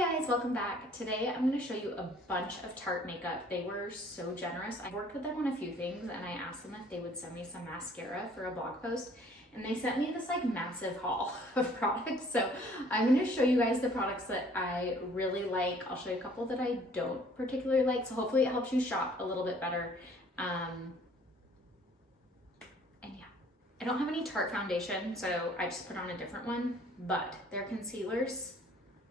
guys, welcome back. Today I'm going to show you a bunch of Tarte makeup. They were so generous. I worked with them on a few things and I asked them if they would send me some mascara for a blog post, and they sent me this like massive haul of products. So I'm going to show you guys the products that I really like. I'll show you a couple that I don't particularly like, so hopefully it helps you shop a little bit better. And yeah, I don't have any Tarte foundation, so I just put on a different one, but their concealers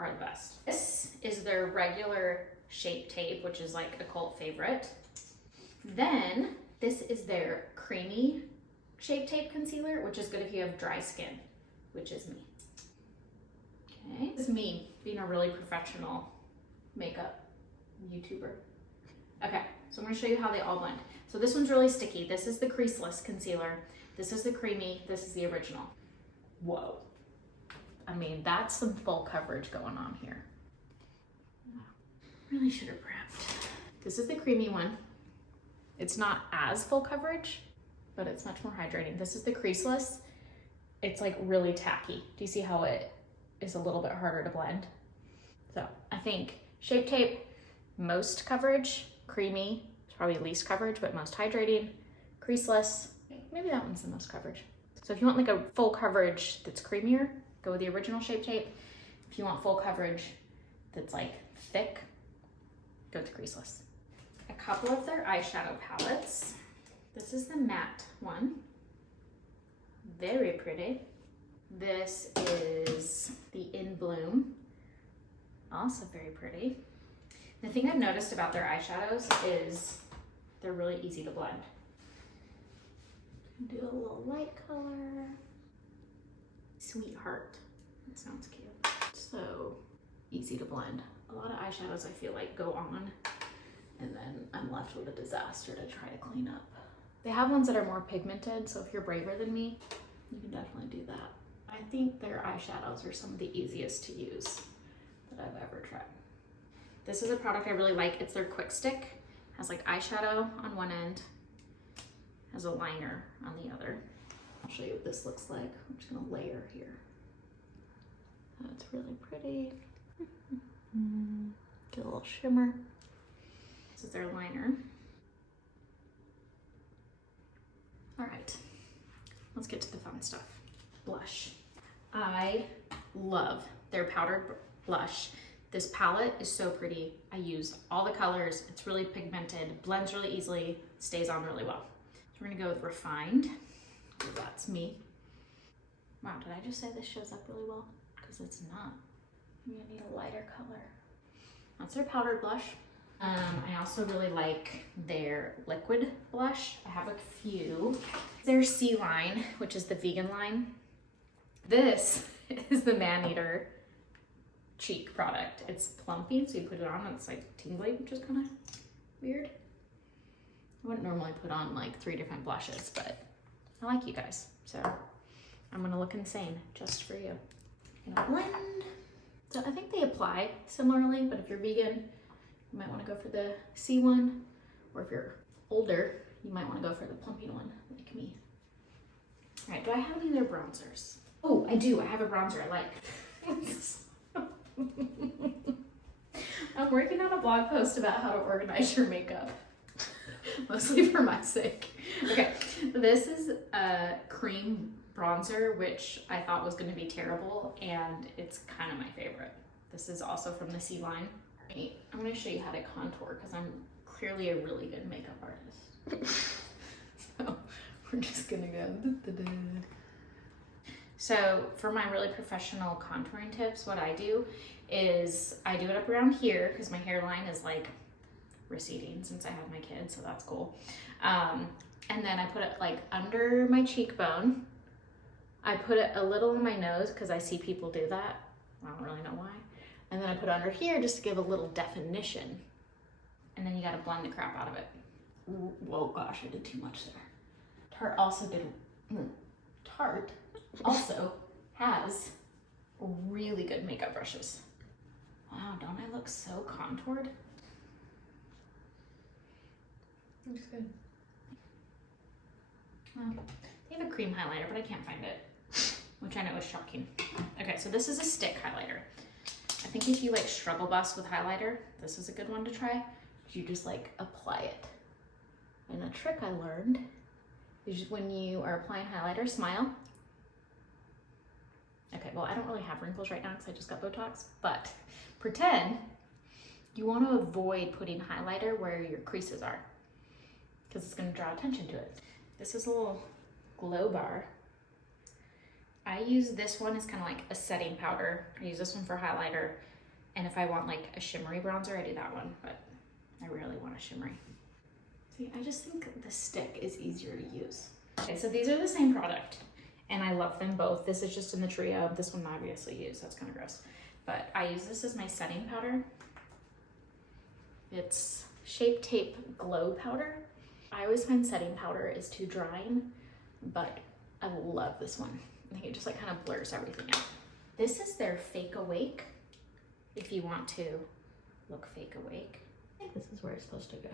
are the best. This is their regular Shape Tape, which is like a cult favorite. Then this is their creamy Shape Tape concealer, which is good if you have dry skin, which is me. Okay, this is me being a really professional makeup YouTuber. Okay, so I'm gonna show you how they all blend. So this one's really sticky. This is the creaseless concealer. This is the creamy. This is the original. Whoa. I mean, that's some full coverage going on here. Really should have prepped. This is the creamy one. It's not as full coverage, but it's much more hydrating. This is the creaseless. It's like really tacky. Do you see how it is a little bit harder to blend? So I think Shape Tape, most coverage. Creamy is probably least coverage, but most hydrating. Creaseless, maybe that one's the most coverage. So if you want like a full coverage that's creamier, go with the original Shape Tape. If you want full coverage that's like thick, go with creaseless. A couple of their eyeshadow palettes. This is the matte one. Very pretty. This is the In Bloom. Also very pretty. The thing I've noticed about their eyeshadows is they're really easy to blend. Do a little light color. Sweetheart. That sounds cute. So easy to blend. A lot of eyeshadows I feel like go on and then I'm left with a disaster to try to clean up. They have ones that are more pigmented, so if you're braver than me, you can definitely do that. I think their eyeshadows are some of the easiest to use that I've ever tried. This is a product I really like. It's their Quick Stick. Has like eyeshadow on one end, has a liner on the other. I'll show you what this looks like. I'm just gonna layer here. That's really pretty. Get a little shimmer. This is their liner. All right, let's get to the fun stuff. Blush. I love their powdered blush. This palette is so pretty. I use all the colors. It's really pigmented, blends really easily, stays on really well. So we're gonna go with Refined. That's me. Wow, did I just say this shows up really well? Because it's not. I'm gonna need a lighter color. That's their powdered blush. I also really like their liquid blush. I have a few. Their Sea line, which is the vegan line. This is the Man Eater cheek product. It's plumpy, so you put it on and it's like tingly, which is kind of weird. I wouldn't normally put on like 3 different blushes, but I like you guys, so I'm gonna look insane just for you. I'm gonna blend. So I think they apply similarly, but if you're vegan, you might wanna go for the C one, or if you're older, you might wanna go for the plumpy one, like me. All right, do I have any other bronzers? Oh, I do, I have a bronzer I like. I'm working on a blog post about how to organize your makeup. Mostly for my sake. Okay, this is a cream bronzer, which I thought was going to be terrible, and it's kind of my favorite. This is also from the Sea line. I'm going to show you how to contour because I'm clearly a really good makeup artist. So we're just going to go. So for my really professional contouring tips, what I do is I do it up around here because my hairline is like receding since I had my kids, so that's cool. And then I put it like under my cheekbone. I put it a little on my nose because I see people do that. I don't really know why. And then I put it under here just to give a little definition. And then you gotta blend the crap out of it. Whoa, gosh, I did too much there. Tarte also has really good makeup brushes. Wow, don't I look so contoured? Looks good. They have a cream highlighter, but I can't find it, which I know is shocking. Okay, so this is a stick highlighter. I think if you like struggle bus with highlighter, this is a good one to try. You just like apply it. And a trick I learned is when you are applying highlighter, smile. Okay, well, I don't really have wrinkles right now because I just got Botox, but pretend you want to avoid putting highlighter where your creases are because it's going to draw attention to it. This is a little glow bar. I use this one as kind of like a setting powder. I use this one for highlighter. And if I want like a shimmery bronzer, I do that one, but I rarely want a shimmery. See, I just think the stick is easier to use. Okay, so these are the same product and I love them both. This is just in the trio. This one I obviously use, that's kind of gross. But I use this as my setting powder. It's Shape Tape Glow Powder. I always find setting powder is too drying, but I love this one. I think it just like kind of blurs everything out. This is their Fake Awake, if you want to look fake awake. I think this is where it's supposed to go.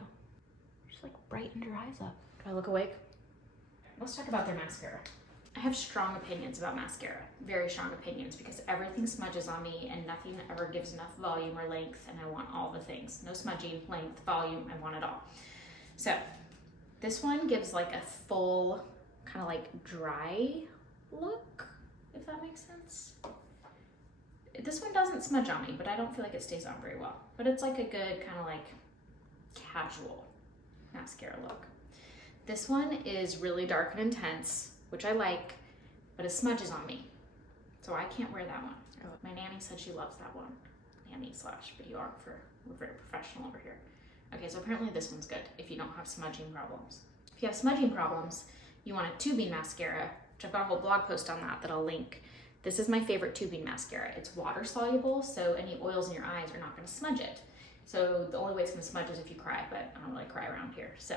Just like brighten your eyes up. Do I look awake? Let's talk about their mascara. I have strong opinions about mascara, very strong opinions, because everything smudges on me and nothing ever gives enough volume or length, and I want all the things. No smudging, length, volume, I want it all. So this one gives like a full kind of like dry look, if that makes sense. This one doesn't smudge on me, but I don't feel like it stays on very well. But it's like a good kind of like casual mascara look. This one is really dark and intense, which I like, but it smudges on me. So I can't wear that one. My nanny said she loves that one. Nanny / videographer. We're very professional over here. Okay, so apparently this one's good if you don't have smudging problems. If you have smudging problems, you want a tubing mascara, which I've got a whole blog post on that I'll link. This is my favorite tubing mascara. It's water soluble, so any oils in your eyes are not gonna smudge it. So the only way it's gonna smudge is if you cry, but I don't really cry around here. So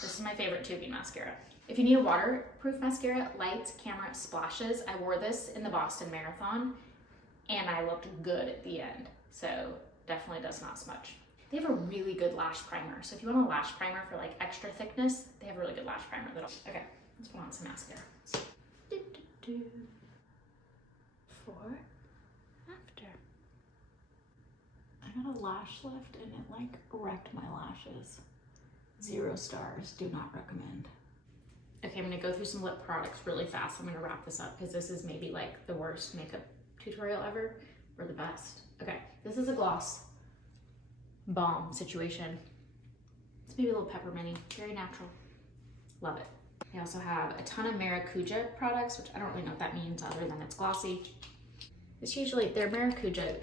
this is my favorite tubing mascara. If you need a waterproof mascara, Lights, Camera, Splashes. I wore this in the Boston Marathon and I looked good at the end. So definitely does not smudge. They have a really good lash primer. So if you want a lash primer for like extra thickness, they have a really good lash primer. Okay, let's put on some mascara. Before, after. I got a lash lift and it like wrecked my lashes. 0 stars, do not recommend. Okay, I'm gonna go through some lip products really fast. I'm gonna wrap this up because this is maybe like the worst makeup tutorial ever, or the best. Okay, this is a gloss balm situation. It's maybe a little pepperminty, very natural. Love it. They also have a ton of maracuja products, which I don't really know what that means other than it's glossy. It's usually, their maracuja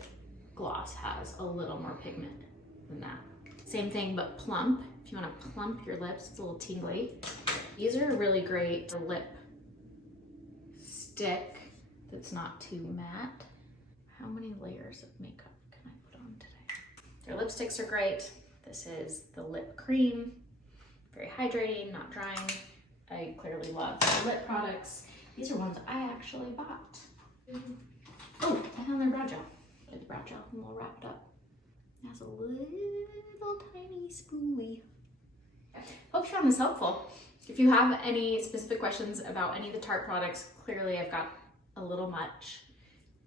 gloss has a little more pigment than that. Same thing, but plump. If you want to plump your lips, it's a little tingly. These are really great for lip stick that's not too matte. How many layers of makeup can I put on today? Their lipsticks are great. This is the lip cream. Very hydrating, not drying. I clearly love the lip products. These are ones I actually bought. Oh, I found their brow gel. The brow gel, and we'll wrap it up. It has a little tiny spoolie. Hope you found this helpful. If you have any specific questions about any of the Tarte products, clearly I've got a little much,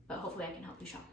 but hopefully I can help you shop.